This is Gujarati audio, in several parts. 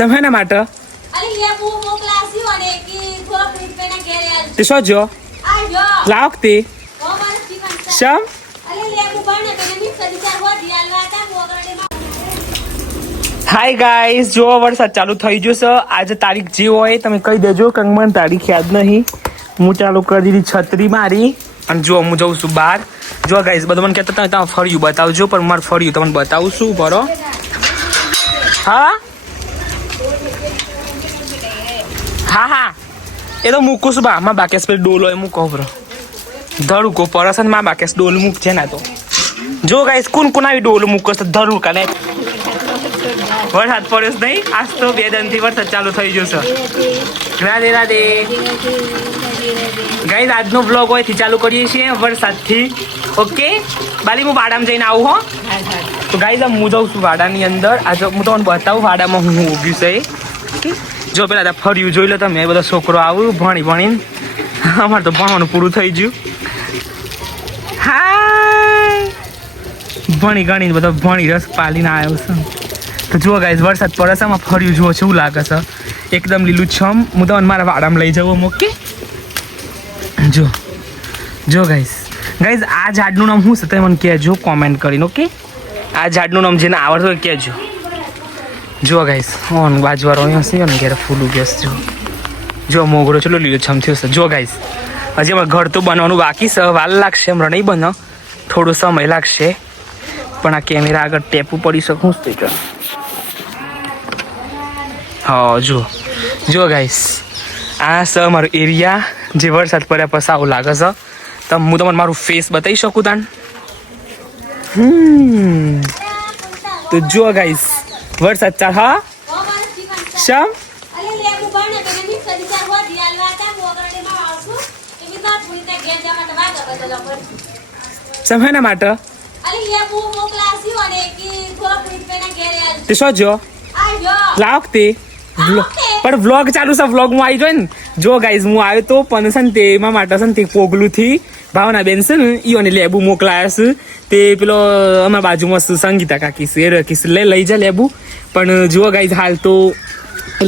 તમે એના માટે તે શું જો લાવ તે શમ હાય ગાઈસ, જો વરસાદ ચાલુ થઈ ગયો છે. આજે તારીખ જે હોય તમે કહી દેજો, કારણ કે મને તારીખ યાદ નહીં. હું ચાલુ કરી દીધી છત્રી મારી અને જો હું જઉં છું બહાર. જો ગાઈસ બધા મને કહેતા તમે ફર્યું બતાવજો, પણ મારે ફર્યું તમને બતાવું છું. બરો હા હા હા એ તો મૂકું છું. બા માં બાકેશ પેલી ડોલો એ મૂકો બરો ધરું કો પરસન માં બાકેશ ડોલ મૂક છે ના. તો જો ગાઈસ કોણ કોણ આવી ડોલ મૂકો તો ધરું કાલે વરસાદ પડ્યો નહીં. આજ તો 2 દિનથી વરસાદ ચાલુ થઈ ગયો છે. રાધે રાધે ગાઈસ, આજનો વ્લોગ હોયથી ચાલુ કરીએ છીએ વરસાદથી. ઓકે બાલી હું વાડામાં જઈને આવું હો. તો ગાઈસ હું જાઉં છું વાડાની અંદર. આજે હું તમને બતાવું વાડામાં હું ઊભી છે. જો પેલા ફર્યું જોઈ લો તમે. બધા છોકરો આવું ભણી ભણીને. અમારે તો ભણવાનું પૂરું થઈ ગયું. હાય ભણી ગણીને બધા ભણી રસ પાલીને આવ્યો છે. તો જુઓ ગાઈસ વરસાદ પડે છે. આમાં ફર્યું જુઓ શું લાગે છે. એકદમ લીલું છમ. હું તમને મારા વાડામાં લઈ જાઉં. ઓકે જો જો ગાઈસ આ ઝાડનું નામ શું છે તમે મને કહેજો કોમેન્ટ કરીને. ઓકે આ ઝાડનું નામ જેને આવડતું હોય કહેજો. જો ગાઈસ ઓન બાજુવાળો અહીંયા છે ને ઘેર ફૂલ ઉગ્યો છે. જો મોગરો ચલો લીલો છમ થયો છે. જો ગાઈસ હજી અમારે ઘર તો બનવાનું બાકી છે. વાર લાગશે. હમણાં નહીં બનો, થોડો સમય લાગશે. પણ આ કેમેરા આગળ ટેપું પડી શકું જ. હા જો ગાઈસ આ છે અમારો એરિયા જે વરસાદ પડ્યા પછી આવું લાગે છે. તો હું તમને મારું ફેસ બતાવી શકું તાન. તો જો ગાઈસ વરસાદ ચાલ. હા શમ સમયના માટે તે શું જો લાવ તે પણ વ્લોગ ચાલુ છે. વ્લોગ હું આવી જોઈ ને. જો ગાઈઝ હું આવ્યો તો પણ છે ને તેમાં માટે છે ને તે પોગલું થી ભાવના બેન છે ને ઈઓને લેબુ મોકલાયા છે. તે પેલો અમારા બાજુમાં સંગીતા કાકી છે એ રખીશ લઈ જા લેબુ. પણ જુઓ ગાઈઝ હાલ તો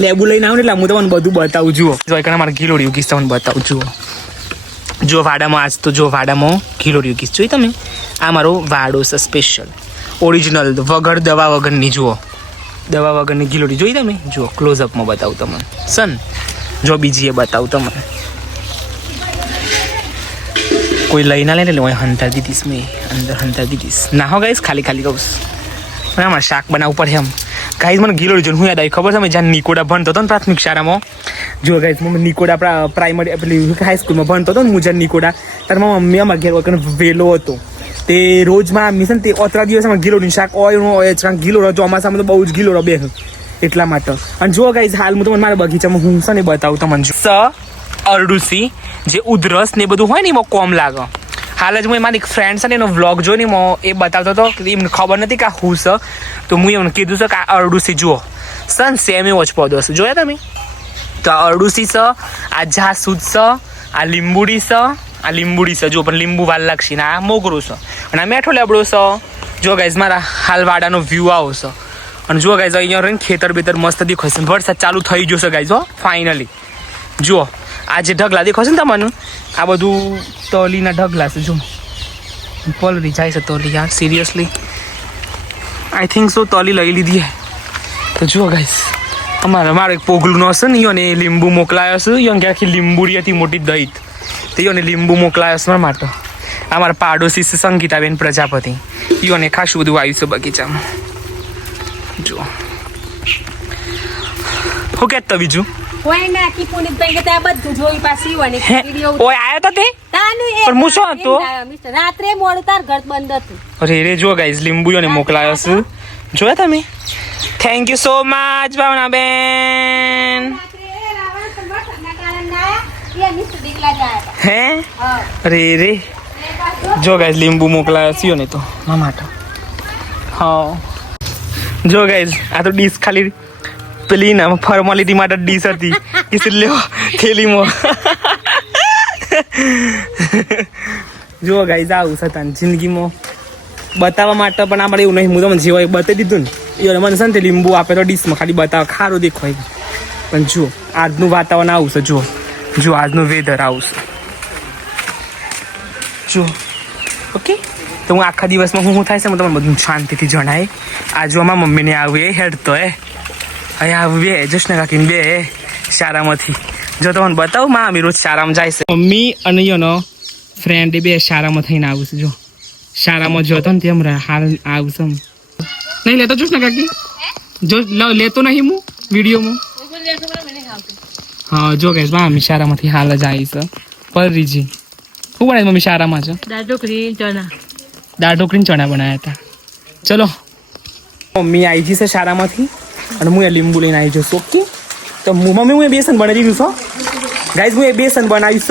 લેબુ લઈને આવું એટલે હું તમને બધું બતાવું. જુઓ જો એક મારે ગીલોડી ઉગીશ તમને બતાવું. જુઓ વાડામાં આજ તો જો વાડામાં ગીલોડી ઉગીશ જોઈ તમે. આ મારો વાડો છે સ્પેશિયલ ઓરિજિનલ વગર દવા વગરની. જુઓ દવા વગરની ગીલોડી જોઈ તમે. જુઓ ક્લોઝઅપમાં બતાવું તમને સન. જો બીજી એ બતાવું તમને. કોઈ લઈ ના લે એટલે હું હંતાડી દીધીશ. મેં અંદર હંતાડી દીધીશ. ના હો ગાઈસ ખાલી ખાલી કહું છું. અમારે શાક બનાવવું પડે એમ. ગાઈસ મને ગીલોડી જોઈને હું યાદ આવી ખબર છે મેં જ્યાં નિકોડા ભણતો હતો ને પ્રાથમિક શાળામાં. જો ગાઈસ હું નિકોડા પ્રાઇમરી પેલી હાઈસ્કૂલમાં ભણતો હતો ને હું જ્યાં નિકોડા ત્યારે મારા મમ્મી અમારા ઘેર વગર વેલો હતો. તે રોજમાં મિશન તે ઓતરા દિવસમાં ગીલોડીનું શાક હોય ગીલોડો ચોમાસામાં તો બહુ જ ગીલોડો બે એટલા માટે. અને જો ગાઈસ હાલ હું તમને મારા બગીચામાં હું છે ને બતાવું તમને. અરડુસી જે ઉધરસ ને બધું હોય ને એમાં કોમ લાગે. હાલ જ હું મારી એક ફ્રેન્ડ છે ને એનો વ્લોગ જોઈને એ બતાવતો હતો. એમને ખબર નથી કે આ હું છે. તો હું એમને કીધું છે કે આ અરડુસી જુઓ સન સેમ એવો જ પૌધો છે. જોયા તમે. તો આ અરડુસી છે, આ જાસૂદ છે, આ લીંબુડી છે. આ લીંબુડી છે જો પણ લીંબુ વાલ લાગશે ને આ મોગરો છે અને આ મેઠો લેબડો છે. જો ગાઈઝ મારા હાલ વાડાનો વ્યૂ આવો છે. અને જો ગાઈઝ અહીંયા રહીને ખેતર બેતર મસ્ત દેખાય છે. વરસાદ ચાલુ થઈ ગયો છે ગાઈઝ. હો ફાઇનલી જુઓ આ જે ઢગલા દેખાય છે ને તમને આ બધું તલીના ઢગલા છે. જો પલરી જાય છે તલી યાર સિરિયસલી. આઈ થિંક સો તલી લઈ લીધી. તો જુઓ ગાઈઝ મારો એક પોગલું હશે ને ઈઓને લીંબુ મોકલાયો છે. ઈઓને આખી લીંબુડી હતી મોટી દહીં તેઓને લીંબુ મોકલાયો છે મારા માટે. આ મારા પાડોશી છે સંગીતાબેન પ્રજાપતિ. ઈઓને ખાસું બધું આવ્યું છે બગીચામાં. જુઓ હું કહેતો બીજું ઓય આયો તો તે પણ હું શું હતો રાત્રે મોડું તાર ઘર બંધ હતું. અરે રે જો ગાઈઝ લીંબુઓને મોકલાયો છે. જોયા તમે. થેન્ક યુ સો મચ ભાવના બેન. હે અરે રે જો ગાઈઝ લીંબુ મોકલાયો છે ને તો માટે. હા જો ગાઈઝ આ તો ડીશ ખાલી પેલી ના ફોર્માલિટી માટે ડીશ હતી. इसलिए થેલીમાં જો ગાઈઝ આવું છે તને જિંદગીમાં બતાવવા માટે. પણ આપણે એવું નહીં હું તમને જેવા બતાવી દીધું ને યાર મને છે ને તે લીંબુ આપે તો ડીશમાં ખાલી બતાવે ખારું દેખાય પણ જો આજનું વાતાવરણ આવું છે જો આજનું વેધર આવું છે જો ઓકે તો હું આખા દિવસમાં શું થાય છે હું તમને બધું શાંતિથી જણાય આ જો અમારા મમ્મીને આવું એ હેડ તો અહીં આવું બે જશ્ન કાકીને બે શાળામાંથી જો તમને બતાવું માં અમે રોજ શાળામાં જાય છે મમ્મી અને યોનો ફ્રેન્ડ બે શાળામાં થઈને આવું છે જો શાળામાં જો હતો ને તેમ હાલ આવું છે નહીં લેતો જોશ ને કાકી જો લેતો નહીં હું વિડીયોમાં હા જો કહીશ મા મમ્મી શાળામાંથી હાલ જ આવી છે પરીજી શું બનાય મમ્મી શાળામાં છે દાળ ઢોકળીને ચણા બનાવ્યા હતા ચલો મમ્મી આવી જશે શાળામાંથી અને હું એ લીંબુ લઈને આવી જઈશ ઓકે તો મમ્મી હું એ બેસન બનાવી દીધું છો ગાઈઝ હું એ બેસન બનાવીશ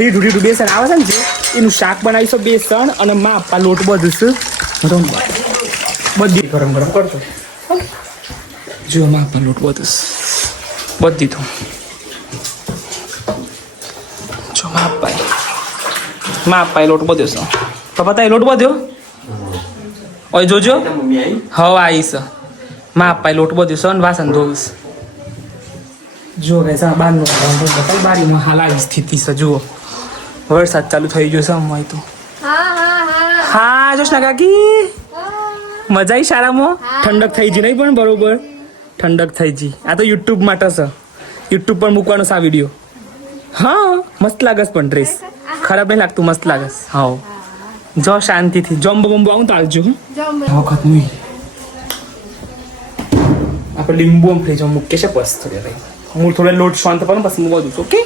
રીઢું બેસન આવે છે ને જે એનું શાક બનાવીશ બેસન અને મા આપવા લોટ બધું બધી ગરમ કરતો જો મા આપવા લોટ બધું બધી તો જો મા આપવા લોટ બધ્યો છે પપ્પા તાય લોટ બધ્યો ઓય જોજો હવે આવીશ મા આપવા લોટ બધ્યો છે અને વાસણ ધોવીશ જો ગાઈસ આ બારનો બારીમાં હાલ આવી સ્થિતિ છે જુઓ વરસાદ ચાલુ થઈ ગયો છે અમાય તો હા જોશના કાકી મજા આવી શાળામાં ઠંડક થઈ ગઈ નહીં પણ બરોબર ઠંડક થઈ ગઈ આ તો યુટ્યુબ માટે છે યુટ્યુબ પર મૂકવાનો છે આ વિડીયો હા મસ્ત લાગસ પણ ડ્રેસ ખરાબ નહીં લાગતું મસ્ત લાગસ હા જો શાંતિથી જમ્બો બમ્બો આવું તો આવજો વખત નહીં આપણે લીંબુ ફ્રીજમાં મૂકે છે બસ થોડી રહી હું થોડા લોટ શાંત પણ બસ મૂકવા દઉં છું ઓકે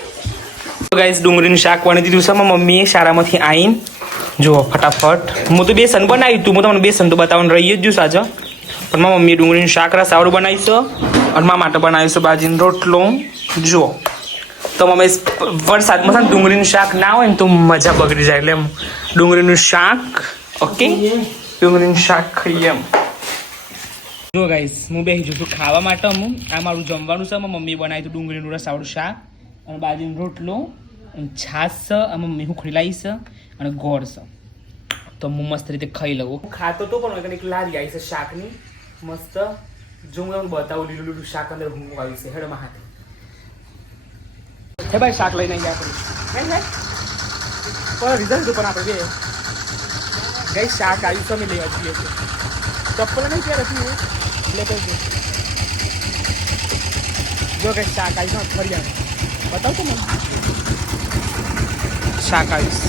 ગાઈસ ડુંગળીનું શાક બનાવી દીધું છે મારા મમ્મીએ શાળામાંથી આવીને જો ફટાફટ હું તો બેસન બનાવ્યું હતું હું તમને બેસન તો બતાવવાનું રહી જ જું સાજા પણ મારા મમ્મીએ ડુંગળીનું શાક રસાવાળું બનાવીશ અને મારા માટે બનાવીશ બાજીનો રોટલો જુઓ તો મમ્મી વરસાદમાં છે ને ડુંગળીનું શાક ના હોય ને તો મજા બગડી જાય એટલે એમ ડુંગળીનું શાક ઓકે ડુંગળીનું શાક ખાઈએ એમ જો ગાઈસ હું બેસી જઉં છું ખાવા માટે હું આ મારું જમવાનું છે મમ્મી બનાવ્યું હતું ડુંગળીનું રસાવાળું શાક અને બાજરીનો રોટલો અને છાશ છે અને મમ્મી હું ખીલાઈ છે અને ગોળ છે તો હું મસ્ત રીતે ખાઈ લઉં ખાતો તો પણ એક લારી આવી છે શાકની મસ્ત જો હું તમને બતાવું લીલું શાક અંદર હું આવી છે હેડમાં હાથે છે ભાઈ શાક લઈને આવી આપણે પણ રિઝલ્ટ પણ આપણે બે ગઈ શાક આવ્યું છે અમે લેવા જઈએ છીએ ચપ્પલ નહીં ક્યારે હતી લેતો જો કઈ શાક આવી ફરિયાદ બતાવ તો મને શાક આવીશ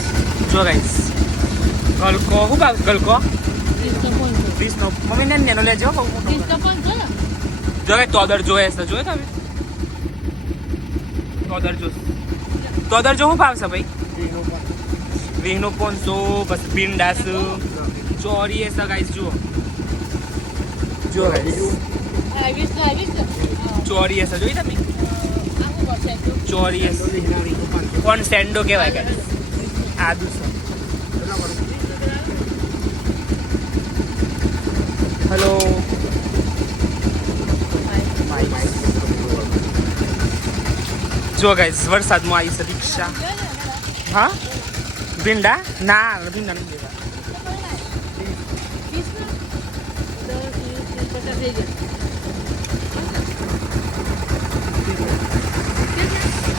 જો ગાઈસ ગલકો શું ભાવ ગલકો 20 મમ્મી ને નેનો લેજો બહુ મોટો જો કઈ તોદર જોઈએ છે જોયો તમે તોદર જો શું ભાવ છે ભાઈ 20 પછી ભીંડાસ ચોરી છે ગાઈસ જુઓ જો ગાઈસ ચોરી છે જોઈ તમે ચોરી કોણ સેન્ડો કહેવાય કે આદુ હેલો જો ગાઈસ વરસાદમાં આવી છે રિક્ષા હા ભીંડા ના ભીંડા નહીં દેવા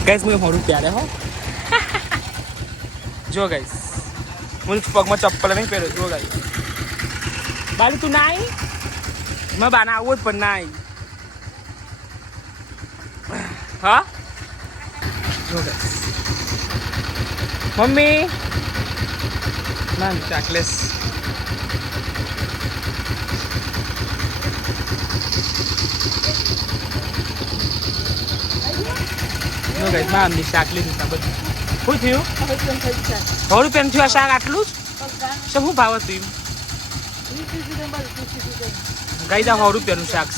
ગાઈસ મુझे 100 રૂપિયા હો જો ગાઈસ મુझे પગમાં ચપ્પલ નહીં પહેર્યો જો ગાઈસ બાલી તું ના આવી મેં બાના આવું જ પણ ના આવી હા જો ગાઈસ મમ્મી ના ચાકલેસ નો ગાઈસ માં આમની શાક લીધું છે બધું શું થયું 100 રૂપિયાનું થયું આ શાક આટલું જ શું ભાવ હતું ગાઈસ આ 100 રૂપિયાનું શાક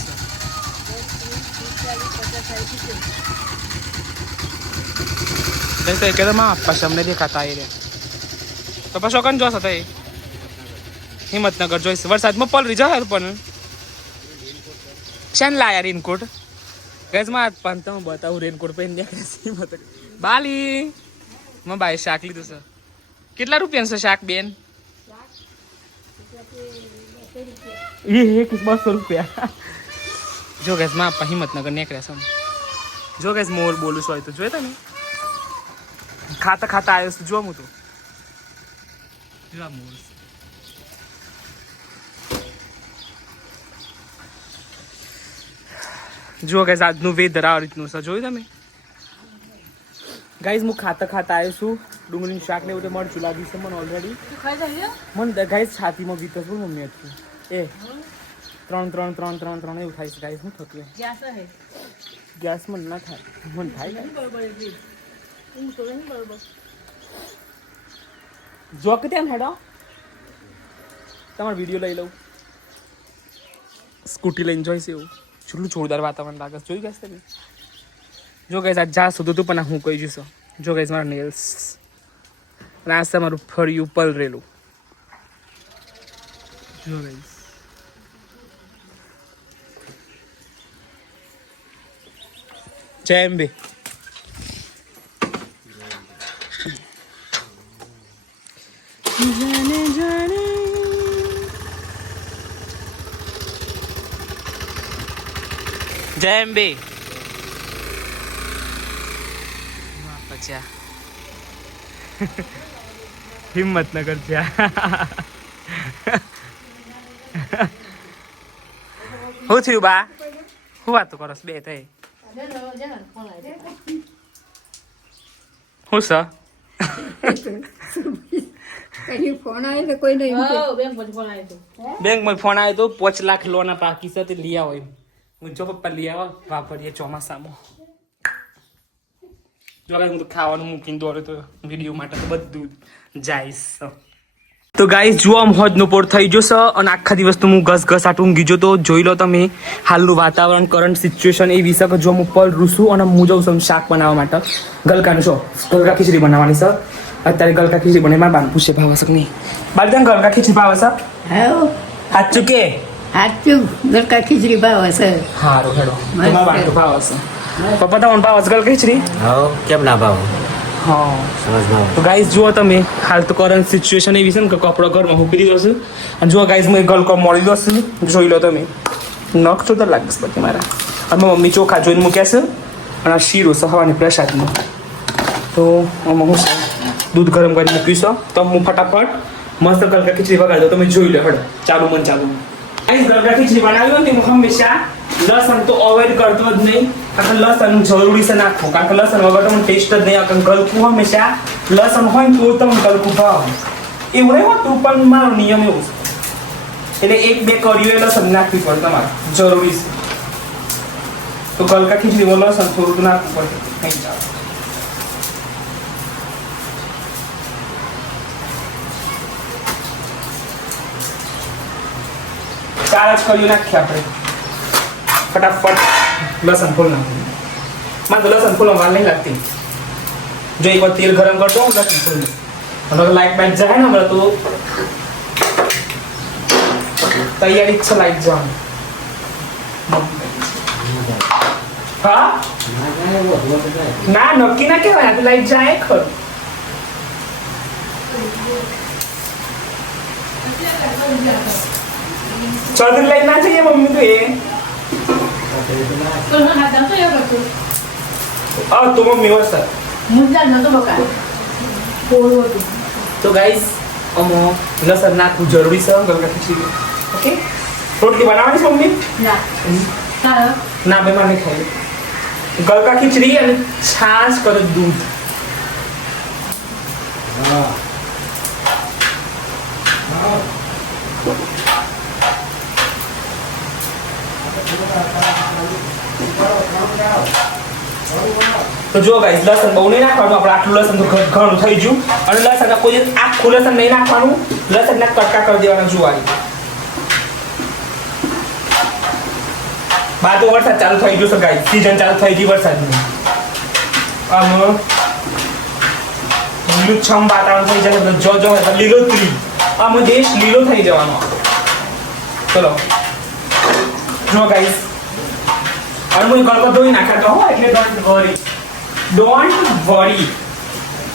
છે તો કે માં પાછા અમને દેખાતા એ રે તો પાછો કન જોશ હતા એ હિંમતનગર જોઈશ વરસાદમાં પલરી જાય પણ શેન લાયા રેનકોટ ગાઈસ માં પણ તમે બતાવું રેનકોટ પહેરીને નીકળે છે બાલી માં બાય શાક લીધું છે કેટલા રૂપિયાનું છે શાક બેન 20 એ 200 રૂપિયા. જો ગેસ માં આપા હિંમતનગર નીકળ્યા છે. જો ગેસ મોર બોલું છું તો જોઈ તમે ખાતા ખાતા આવ્યો છું. જો હું તો જો આ મોર જો ગેસ આજનું વેધર આ રીતનું છે. જોયું તમે ગાઈઝ હું ખાતા ખાતા આવ્યો છું. ડુંગળીનું શાક ને એવું મરચું લાગ્યું છે મને ઓલરેડી. મને ગાઈઝ છાતીમાં વીતસ પણ મમ્મી હતું એ 3 એવું થાય છે ગાઈઝ. શું થતું ગેસ મને ના થાય મને થાય જો કે તેમ હેડો તમારો વિડીયો લઈ લઉં. સ્કૂટી લઈને જોઈશે એવું કેટલું જોરદાર વાતાવરણ લાગે જોઈ ગયા તમે. જો ગાઈઝ આજ જા સુધી તું પણ હું કહી જઈશ. જો ગાઈઝ મારા નેલ્સ અને આ છે મારું ફળિયું પલરેલું. જો ગાઈઝ જય અંબે. જાને જાને જય અંબે. હિંમતનગર છે. શું થયું બા? શું વાતો કરો બે થઈ? શું સર ફોન આવ્યો તો કોઈ નહીં. બેંકમાં ફોન આવ્યો તો 5 લાખ લોન બાકી છે તે લઈ આવો એમ. હું જો પપ્પા લઈ આવો વાપરીએ ચોમાસામાં. જો હું તો ખાવાનું મૂકીને દોડ્યો તો વિડીયો માટે તો બધું જાઈશ. તો ગાઈસ જુઓ આમ હોજનો પોર થઈ જશે અને આખા દિવસ તો હું ઘસઘસાટ ઊંઘી ગયો તો. જોઈ લો તમે હાલનું વાતાવરણ કરંટ સિચ્યુએશન એ વિશે કે જો હું પલ રૂસું અને હું જાઉં છું શાક બનાવવા માટે. ગલકાનું છો ગલકા ખીચડી બનાવવાની છે અત્યારે. ગલકા ખીચડી બને મારા બાન પૂછે ભાવે છે કે નહીં. બાર ગલકા ખીચડી ભાવે છે સાચું કે સાચું ગલકા ખીચડી ભાવે છે. સારું હેડો તમારા બાન તો ભાવે છે. પપ્પા તમને ભાવે છે ગલકા ખીચડી? કેમ ના ભાવ હા તો ગાઈઝ જુઓ તમે હાલ તો કરંટ સિચ્યુએશન એવી છે ને કે કપડો ઘરમાં મૂકી દીધો છે. અને જુઓ ગાઈઝ મેં ગલકો મળી દો છે જોઈ લો તમે. નખ તો લાગે છે પછી મારા. અને મમ્મી ચોખા જોઈને મૂક્યા છે અને આ શીરો સહવાની પ્રસાદનું. તો આમાં હું છે દૂધ ગરમ કરી મૂક્યું છે તો હું ફટાફટ મસ્ત ગલકા ખીચડી વગાડી દો. તમે જોઈ લો હડ ચાલુ ચાલુ ગાઈઝ ગલકા ખીચડી બનાવી હોય ને હું હંમેશા લસણ તો અવોઇડ કરતો જ નહીં. કારણ કે લસણ જરૂરી છે નાખવું. કારણ કે લસણ વગર તમને ટેસ્ટ જ નહીં. કારણ ગલકું હંમેશા લસણ હોય ને તો તમને ગલકું ભાવે એવું નહીં હોતું. પણ મારો નિયમ એવું છે એટલે 1-2 કળીઓ લસણ નાખવી પડે તમારે જરૂરી છે. તો ગલકા ખીચડીમાં લસણ થોડું નાખવું પડે નહીં ચાલે. ચાર જ કળીઓ નાખીએ આપણે ફટાફટ. લસણ ફૂલ નાખવું મારે તો લસણ ફૂલ વાર નહીં લાગતી. જો એક વાર તેલ ગરમ કરતો લસણ ફૂલ અને લાઈટ બાઈટ જાય ને હમણાં તો તૈયારી જ છે લાઈટ જવાની. હા ના નક્કી ના કહેવાય તો લાઈટ જાય ખરું. ચૌધરી લાઈટ ના જઈએ મમ્મી તો એ તો મમ્મી વરસાદ તો ગાઈસ અમો લસણ નાખવું જરૂરી છે ગલકા ખીચડી. ઓકે રોટલી બનાવવાની છે મમ્મી? ના બે મારે ખાઈ ગલકા ખીચડી અને છાશ કરો દૂધ. તો જો ગાઈસ લસણ બહુ નહીં નાખવાનું. આપણે આટલું લસણ તો ઘણું થઈ ગયું. અને લસણ કોઈ આખું લસણ નહીં નાખવાનું. લસણ ના કટકા કરી દેવાના જુવારી. બાર તો વરસાદ ચાલુ થઈ ગયો છે ગાઈસ. સીઝન ચાલુ થઈ ગઈ વરસાદની. આમ લીલુંછમ વાતાવરણ થઈ જશે. જો જો લીલોતરી આમ દેશ લીલો થઈ જવાનો. ચલો જો ગાઈસ અને હું ગલકો ધોઈ નાખાતો હો એટલે ડોન્ટ વરી.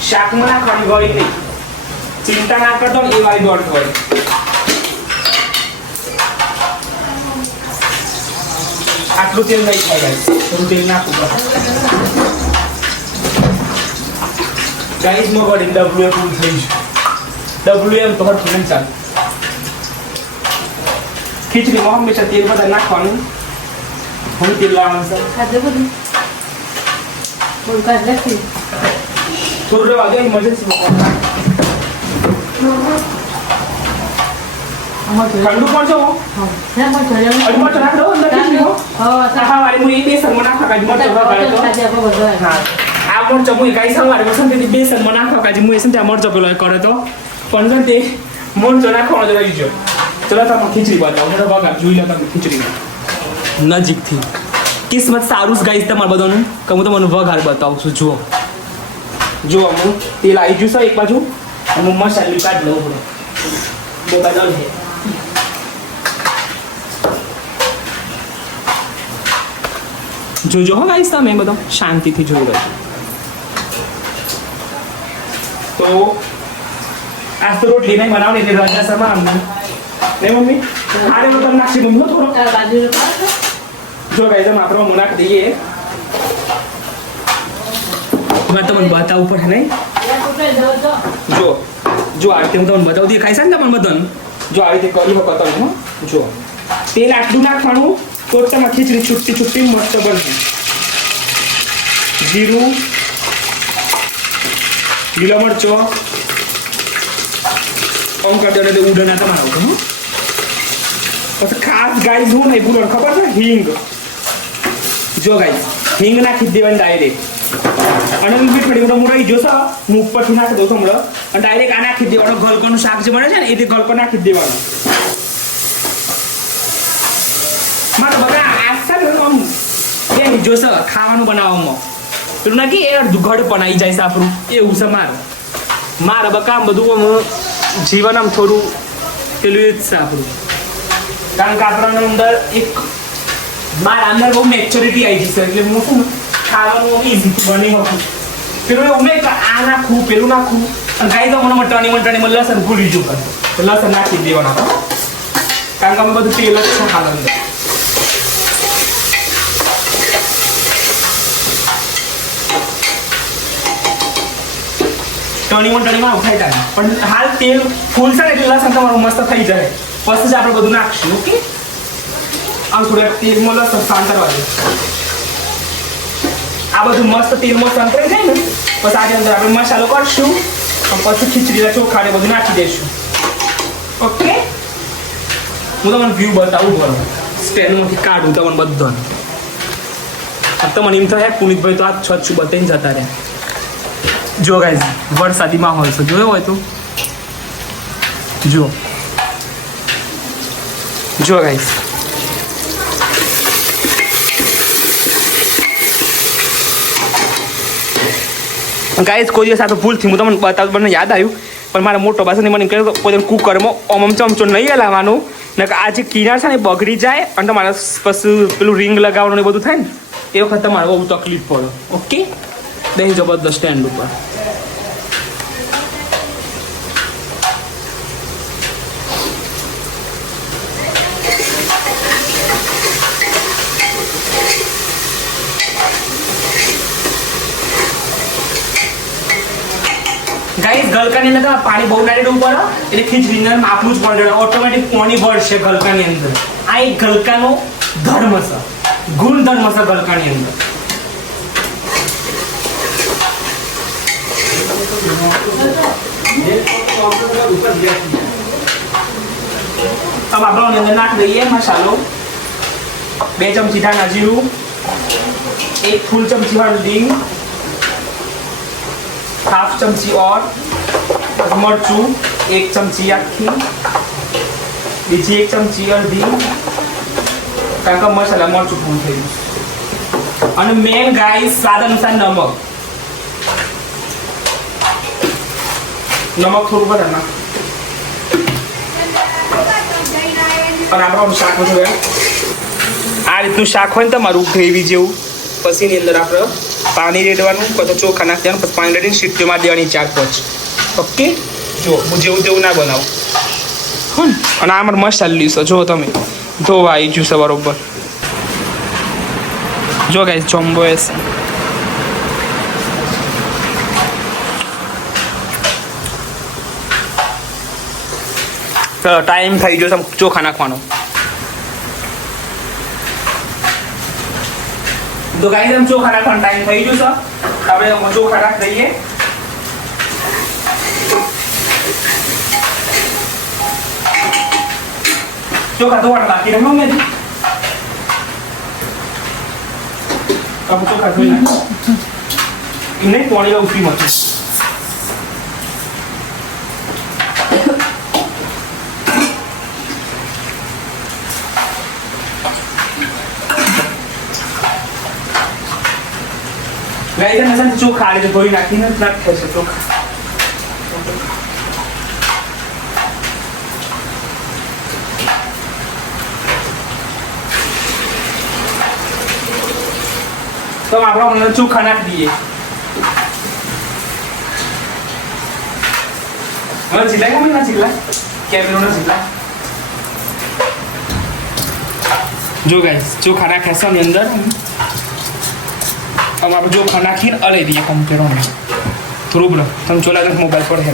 શાકમાં નાખવાની વરી નહીં. ચિંતા ના કરતો એ વાળી ડોન્ટ વરી. આટલું તેલ નહીં થાય ગાઈસ, થોડું તેલ નાખવું પડે ગાઈસ. મગડી WM ફૂલ થઈ ગયું. WM તો હટ નહીં ચાલે. ખીચડીમાં હંમેશા તેલ બધા નાખવાનું. હું તેલ લાવવાનું છે ખાધું બધું બોલ કાઢ લખી થોડું રહેવા દે. ઇમરજન્સી ઠંડુ પણ છો. અજમોટ નાખ દો અંદર ખીચડીમાં. હા વાળી હું એ બેસનમાં નાખવા કાઢી મરચો વગાડે તો. હા આ મરચો હું ગાઈસ સવારે વસંતથી બેસનમાં નાખવા કાઢી હું એ સંતે મરચો પેલો કરે તો પણ છે તે મરચો નાખવાનો જ રહી ગયો. ચલો તમે ખીચડી બતાવો. મને વગાડ જોઈ લો તમે ખીચડી નજીકથી. કિસ્મત સારું જ ગાઈસ તમારે બધાનું કે હું તમને વઘાર બતાવું છું. જુઓ જુઓ હું તેલ આવી ગયું છે એક બાજુ અને હું મસાલી કાઢી લઉં પડે. મોબાઈલ ઓન છે. જોજો હો ગાઈસ તમે બધો શાંતિથી જોઈ રહ્યો. તો આજ તો રોટલી નહીં બનાવવાની એટલે રજા શર્મા અમને નહીં મમ્મી. આરે તો તમે નાખી મમ્મી થોડો જો ગાઈસ અમે આપણો મુનાખ દઈએ. મેં તમને બતાવવું પડે નહીં. જો જો આ રીતે હું તમને બતાવું દઈએ ખાઈ છે ને તમને બધાને. જો આવી રીતે કરી શકો તમે. હો જો તેલ આટલું નાખવાનું તો તમે ખીચડી છૂટી છૂટી મસ્ત બનશે. જીરું, લીલો મરચો ઓમ કરી દો એટલે ઉડના તમારા ઉપર. પછી ખાસ ગાઈસ હું નહીં ભૂલો ખબર છે હિંગ. જો ગાઈસ હિંગ નાખી દેવાની ડાયરેક્ટ. અને હું બી થોડી મુરાઈ જોશો હું ઉપરથી નાખી દઉં છું હમણાં. અને ડાયરેક્ટ આ નાખી દેવાનો. ગલકાનું શાક જે બને છે ને એ રીતે ગલકો નાખી દેવાનું. મારે બગા આ છે ને આમ એ જોશો ખાવાનું બનાવવામાં પેલું ના કે એ અડધું ઘડ પણ આવી જાય છે આપણું એવું છે મારે. મારે બકા આમ બધું આમ જીવન આમ થોડું પેલું એ જ છે આપણું. કારણ કે આપણા અંદર એક મારા અંદર બહુ મેચ્યોરિટી આવી જશે એટલે હું શું ખાવાનું ઇઝી બની શકું. પેલું એવું નહીં કે આ નાખવું પેલું નાખવું. અને ગાઈ તો મને ટણીમાં લસણ ભૂલી જવું કરે તો લસણ નાખી દેવાના. કારણ કે અમે બધું તેલ જ છે ખાવા અંદર. ટણીમાં ઉઠાઈ જાય પણ હાલ તેલ ફૂલ છે ને એટલે લસણ તમારું મસ્ત થઈ જાય. પછી જ આપણે બધું નાખશું. ઓકે આમ થોડા તેલમાં લસણ સાંતરવા દે. આ બધું મસ્ત તેલમાં સંતરાઈ જાય ને પછી આજે અંદર આપણે મસાલો કરશું. પછી ખીચડીના ચોખા ને બધું નાખી દઈશું. ઓકે હું તમને વ્યૂ બતાવું બરોબર. સ્ટેન્ડમાંથી કાઢું તમને બધાને. તમને એમ થાય પુનિતભાઈ તો આ છચ્છું બતાવીને જતા રહ્યા. જો ગાઈઝ વરસાદી માહોલ છે જોયો હોય તો જો જો ગાઈઝ કોઈ દિવસ આ તો ભૂલથી હું તમને બતાવું મને યાદ આવ્યું પણ મારા મોટો પાસે મને કહ્યું કોઈ કુકરમાં ઓમ ચમચો નહીં હલાવવાનું ને આ જે કિનાર છે ને એ બગડી જાય અને તમારે પછી પેલું રિંગ લગાવવાનું એ બધું થાય ને એ વખત તમારે બહુ તકલીફ પડે. ઓકે દહીં જબરદસ્ત સ્ટેન્ડ ઉપર. ગાઈસ ગલકાની અંદર પાણી બહુ નાખી દેવું પડે એટલે ખીચડીની અંદર માપનું જ પડે. ઓટોમેટિક પાણી ભરશે ગલકાની અંદર. આ એક ગલકાનો ધર્મ છે, ગુણધર્મ છે ગલકાની અંદર. अब આપણે અંદર નાખી દઈએ મસાલો. 2 ચમચી ધાણા જીરું, 1 ફૂલ ચમચી હળદી, हाफ चमची और मरचू, 1 चमची आखी, बीजी 1 चमची हल्दी, કારણ કે મસાલા મરચું ફૂલ થઈ ગયું. અને મેન ગાઈસ સ્વાદ અનુસાર નમક થોડું વધારે નાખ. અને આપણું શાક બધું આ રીતનું શાક હોય ને તમારું ગ્રેવી જેવું પછી એની અંદર આપણે પાણી રેડવાનું પછી ચોખા નાખી દેવાનું પછી પાણી રેડીને સીટીઓ મારી દેવાની 4-5. ઓકે જો હું જેવું ના બનાવું હો ને. અને આ અમારે મસાલો લીધો જો તમે ધોવા આવી ગયું છે બરોબર. જો ગાઈસ ચોંબો એસી ટાઈમ થઈ ગયો ચોખા નાખવાનો તો ગાઈસ એમ ચોખા નાખવાનો ટાઈમ થઈ ગયો છે આપણે ચોખા નાખ દઈએ ચોખા ધોવાના બાકી રહ્યો મેં अब तो कर लेना इन्हें पानी का उसी मत गाइस ऐसा चोखा आले तो कोई नाखी ना ना कैसे चोखा तो આપણે મને ચોખા નાખી દઈએ મને ચીલા કે મને ચીલા કેમેરો ના ચીલા જો ગાઈસ ચોખા નાખ્યા છે ની અંદર अब आप जो खाना खीर अले दिए कंपेरो में थोड़ा बड़ा तुम चला दे मोबाइल पर है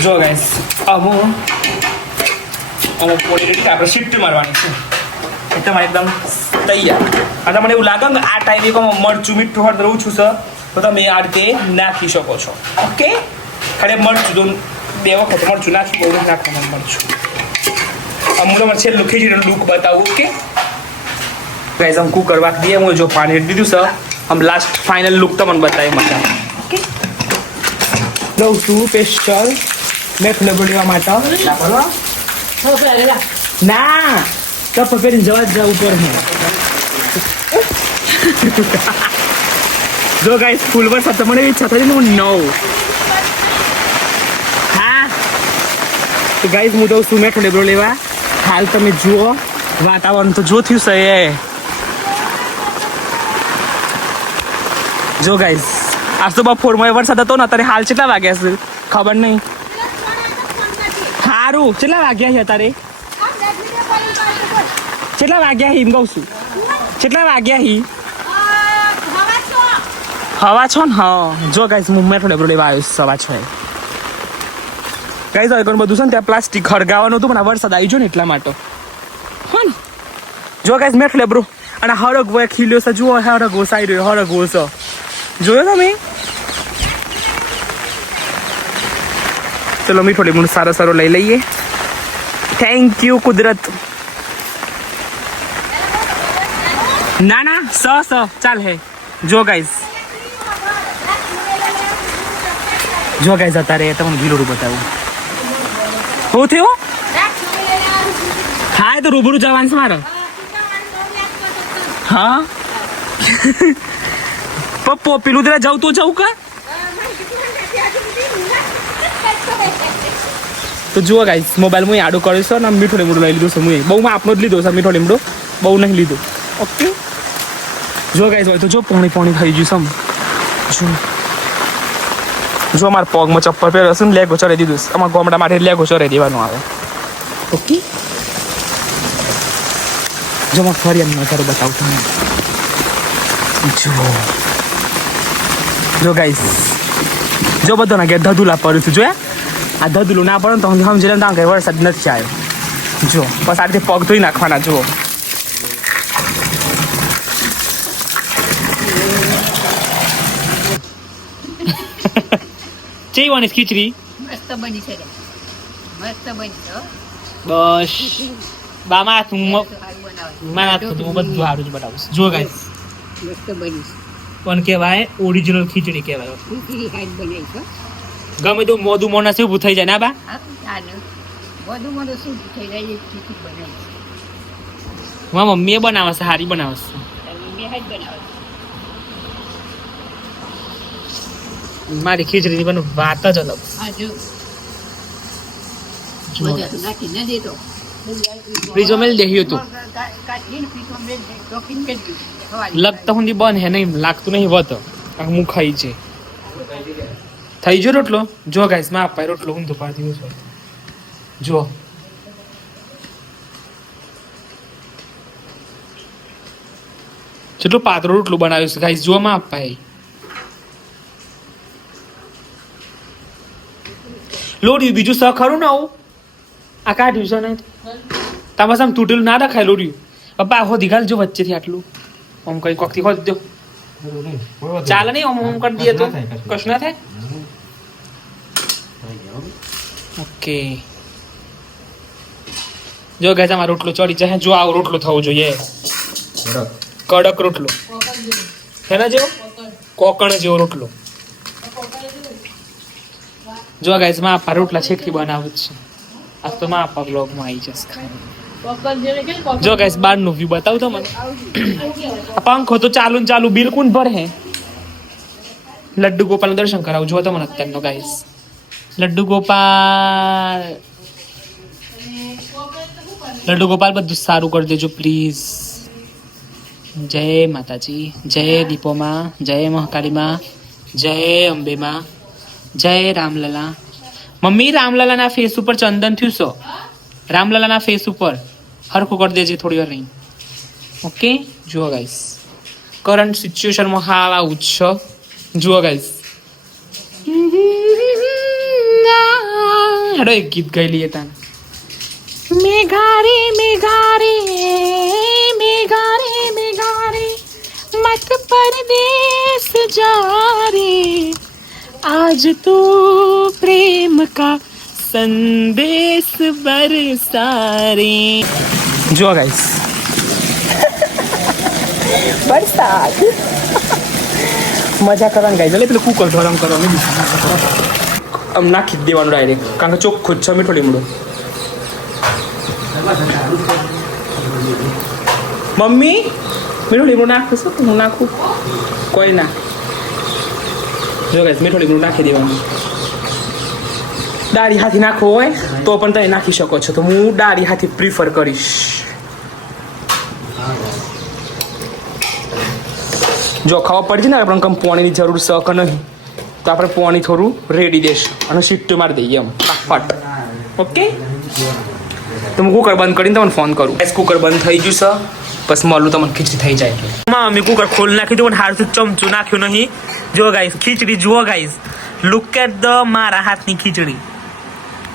जो गाइस अब हम पोड़ी આપણે શિફ્ટ મારવાની છે એટલે મારે એકદમ તૈયાર અને મને એવું લાગે કે આ ટાઈમે કો મરચું મીઠું હળદર રહું છું સર તો તમે આ રીતે નાખી શકો છો ઓકે ખાલી મરચું દો બે વખત મરચું નાખી બહુ નાખવાનું મરચું અમુક અમારે છેલ્લું ખીચડીનો લુક બતાવું ઓકે ગાઈસ हम कुकर वाक दिए હું જો પાણી રેડી દીધું સર हम લાસ્ટ ફાઇનલ લુક તમને બતાવી મજા ઓકે દઉં છું સ્પેશિયલ મેથલે બળવા માટે ના પડવા ના કપ પહેરીને જવા જ જવું ઉપર જો ગાઈસ ફૂલ પર સાથે મને ઈચ્છા થઈ હું નવ હા તો ગાઈસ હું દઉં છું મેઠો લેબડો લેવા હાલ તમે જુઓ વાતાવરણ તો જો થયું છે એ જો ગાઈસ આજ તો બપોરમાં વરસાદ હતો ને અત્યારે હાલ કેટલા વાગ્યા છે ખબર નહીં સારું કેટલા વાગ્યા છે અત્યારે કેટલા વાગ્યા હી એમ કહું છું કેટલા વાગ્યા હી હવા છો ને હા જો ગાઈસ હું મેઠો લેબડો લેવા આવ્યો સવા 6 ગાઈસ હવે બધું છે ને ત્યાં પ્લાસ્ટિક હળગાવાનું હતું પણ વરસાદ આવી ગયો ને એટલા માટે હા ને જો ગાઈસ મેઠો લેબડો અને હળગવો ખીલ્યો છે જુઓ હળગવો સાઈ રહ્યો હળગવો છે જોયો તમે ચલો મીઠો લીંબુ સારો સારો લઈ લઈએ થેન્ક યુ કુદરત ના ના ચાલ હે જો ગાઈસ અત્યારે તમને ગીલોડું બતાવું શું થયું હા તો રૂબરૂ જવાનું છે મારે હા પપ્પો પેલું જરા જાઉં તો જાઉં કા તો જુઓ ગાઈસ મોબાઈલ હું આડું કર્યું છે ને મીઠો લીમડો લઈ લીધું છે હું બહુ માં આપનો જ લીધો છે મીઠો લીમડો બહુ નહીં લીધો ઓકે જો ગાઈસ હોય તો જો પોણી થઈ ગયું છે જો અમારા પગમાં ચપ્પલ પહેર્યો છે ને લેગો ચડાવી દીધું છે અમારા ગોમડા માટે લેગો ચડાવી દેવાનું આવે ઓકે જો હું ફરી એમ નજારો બતાવું તમને જો ગાઈસ જો બધો ના ઘેર ધધુલા પડ્યું છું જોયા આ ધધુલું ના પડે ને તો સમજી લે ત્યાં ઘેર વરસાદ નથી આવ્યો જો બસ આ રીતે પગ ધોઈ નાખવાના જુઓ ચેવાની ખીચડી મસ્ત બની છે મસ્ત બની છે બસ બામા તું સારું બનાવે મારા તો હું બધું સારું જ બતાવું જો ગાઈસ મસ્ત બની છે પણ કહેવાય ઓરિજિનલ ખીચડી કહેવાય ખીચડી હાથ બનાવી છે ગમે તો મોદું મોના શું થઈ જાય ના બા બધું બધું શું થઈ જાય ખીચડી બનાવી છે મારા મમ્મીએ બનાવે છે સારી બનાવે છે બે હાથ બનાવે મારી ખીચડીની પણ વાત જ અલગ હા જો બધું નાખી ન દેતો ફ્રીજો મેલ દેખ્યું હતું લગતા હું બન હે નહીં લાગતું નહીં વત હું ખાઈ છે થઈ જો રોટલો જો ગાઈસ માં અપાય રોટલો હું તો પાડી દીધો જો જેટલું પાતળું રોટલું બનાવ્યું છે ગાઈસ જોવામાં અપાય લોડ્યું બીજું સ ખરું ને આવું આ કાઢ્યું છે ને તમારે આમ તૂટેલું ના રખાય લોડ્યું પપ્પા આખો દીઘાલ જો વચ્ચેથી આટલું આમ કઈ કોકથી ખોદ દો ચાલે નહીં આમ કરી દઈએ તો કશું ના થાય ઓકે જો ગાઈસ આમાં રોટલો ચડી જાય જો આવો રોટલો થવો જોઈએ કડક રોટલો એના જેવો કોકણ જેવો રોટલો જો ગાઈસ માં આપા રોટલા છેકથી બનાવું છે આ તો માં આપા બ્લોગમાં આવી જશે જો ગાઈસ બહારનું વ્યૂ બતાવું તો મને આ પંખો તો ચાલુ ને ચાલુ બિલકુલ ભરે હે લડ્ડુ ગોપાલનું દર્શન કરાવું જો તો મને અત્યારનો ગાઈસ લડ્ડુ ગોપાલ બધું સારું કરી દેજો પ્લીઝ જય માતાજી જય દીપોમાં જય મહાકાળીમાં જય અંબેમાં જય રામલલા મમ્મી રામલલાના ફેસ ઉપર ચંદન થયું છો રામલલાના ફેસ ઉપર હરખું કરી દેજે થોડી વાર રહી ઓકે જુઓ ગાઈસ કરંટ સિચ્યુએશનમાં હાલ આવું છે જુઓ ગાઈસ હેડો એક ગીત ગાઈ લઈએ તાન મેઘારે મેઘારે મેઘારે મેઘારે મત પરદેસ જા રે आज तो प्रेम का संदेश बरसारे जो गाइस बरसात મજા કરવાની ગાઈસ એટલે પેલું કુકર ગરમ કરવાનું આમ નાખી જ દેવાનું ડાયરેક્ટ કારણ કે ચોખ્ખું જ છે મીઠો લીમડો મમ્મી મીઠો લીમડો નાખું છું હું નાખું કોઈ ના જો ગાઈસ મીઠો લીમડો નાખી દેવાનું ડાળી હાથી નાખવો હોય તો પણ તમે નાખી શકો છો તો હું ડાળી હાથી પ્રિફર કરીશ જો ખાવા પડશે ને આપણે કમ પાણીની જરૂર છે કે નહીં તો આપણે પાણી થોડું રેડી દેશું અને સીટી મારી દઈએ એમ ફટ ઓકે તો હું કુકર બંધ કરીને તમને ફોન કરું ગાઈસ કુકર બંધ થઈ ગયું છે બસ મળું તમને ખીચડી થઈ જાય મમ્મી કુકર ખોલી નાખી દઉં પણ હારથી ચમચું નાખ્યું નહીં જો ગાઈસ ખીચડી જુઓ ગાઈસ લુક એટ ધ મારા હાથની ખીચડી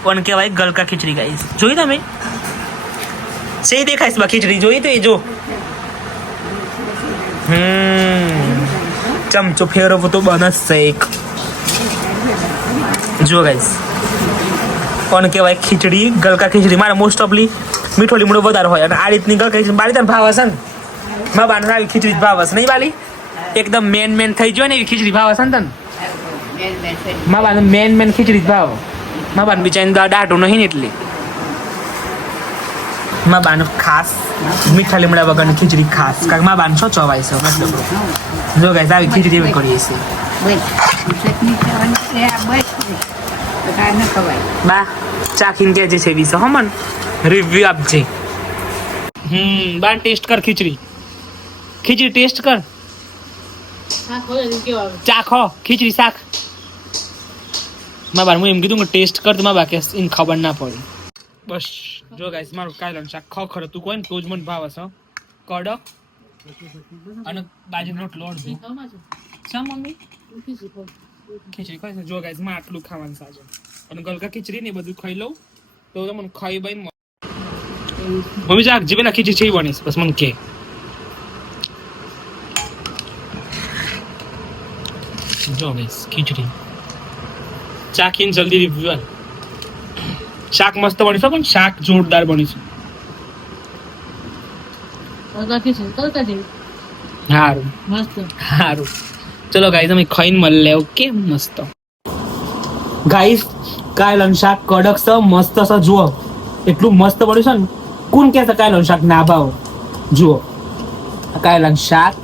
પણ કહેવાય ગલકા ખીચડી ગાઈસ જોઈ તમે સહી દેખાઈશ બા ખીચડી જોઈ તો એ જો ચમચો ફેરવો તો બનશે એક જો ગાઈસ પણ કહેવાય ખીચડી ગલકા ખીચડી મારે મોસ્ટ ઓફલી મીઠો લીમડો વધારે હોય અને આ રીતની ગલકા ખીચડી બાળી તને ભાવ હશે ને મા બાને આવી ખીચડી ભાવ હશે નહીં બાલી એકદમ મેન થઈ જાય ને એવી ખીચડી ભાવ હશે ને તને મા બાને મેન ખીચડી ભાવ મા બાને બિચારી દાઢું નહીં ને એટલી મા બાને ખાસ મીઠા લીમડા વગરની ખીચડી ખાસ કારણ કે મા બાને છો ચવાય છે મતલબ જો ગાઈસ આવી ખીચડી એવી કરીએ છીએ બા ચાખીને કહેજે છે વિશે હો મન રિવ્યુ આપજે બાન ટેસ્ટ કર ખીચડી ટેસ્ટ કર ચાખો ખીચડી શાક મા બાર હું એમ કીધું કે ટેસ્ટ કર તો મા બા કે એને ખબર ના પડી બસ જો ગાઈસ મારું કાયલન શાક ખખર હતું કોઈ ને તો જ મને ભાવ હશે કડક અને બાજરીનો રોટલો અડધો શા મમ્મી ખીચડી ખાઈ જો ગાઈસ માં આટલું ખાવાનું સાજે અને ગલકા ખીચડી ને બધું ખાઈ લઉં તો મને ખાઈ બાઈ મમ્મી જાક જે પેલા ખીચડી છે બનીશ બસ મને કે જો ગાઈસ ખીચડી ચાખીને જલ્દી રિવ્યુ શાક મસ્ત બની છે પણ શાક જોરદાર બની છે સારું સારું ચલો ગાઈસ અમે ખાઈને મળે ઓકે મસ્ત ગાઈસ કાયલન શાક કડક છે મસ્ત છે જુઓ એટલું મસ્ત બન્યું છે ને કોણ કે છે કાયલન શાક ના ભાવ જુઓ કાયલન શાક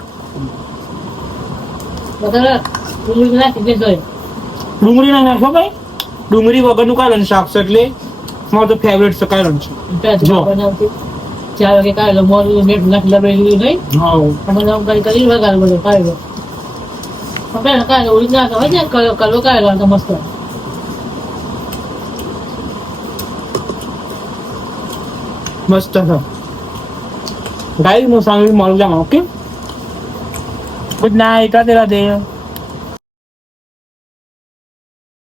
ડુંગળી ના નાખો ભાઈ ડુંગળી વગરનું કાયલન શાક છે એટલે મારું તો ફેવરેટ છે કાયલન છે જો 4 વાગે કાયલો મોરું નેટ નાખી લબેલી નહીં હા અમે નામ કરી વગાડ બધો કાયલો આપણે કાયલો ઉડી ના હોય ને કલો કાયલો તો મસ્ત મસ્ત છે ગાઈસ નો સાંગળી મારું જામ okay good night, Radhe Radhe.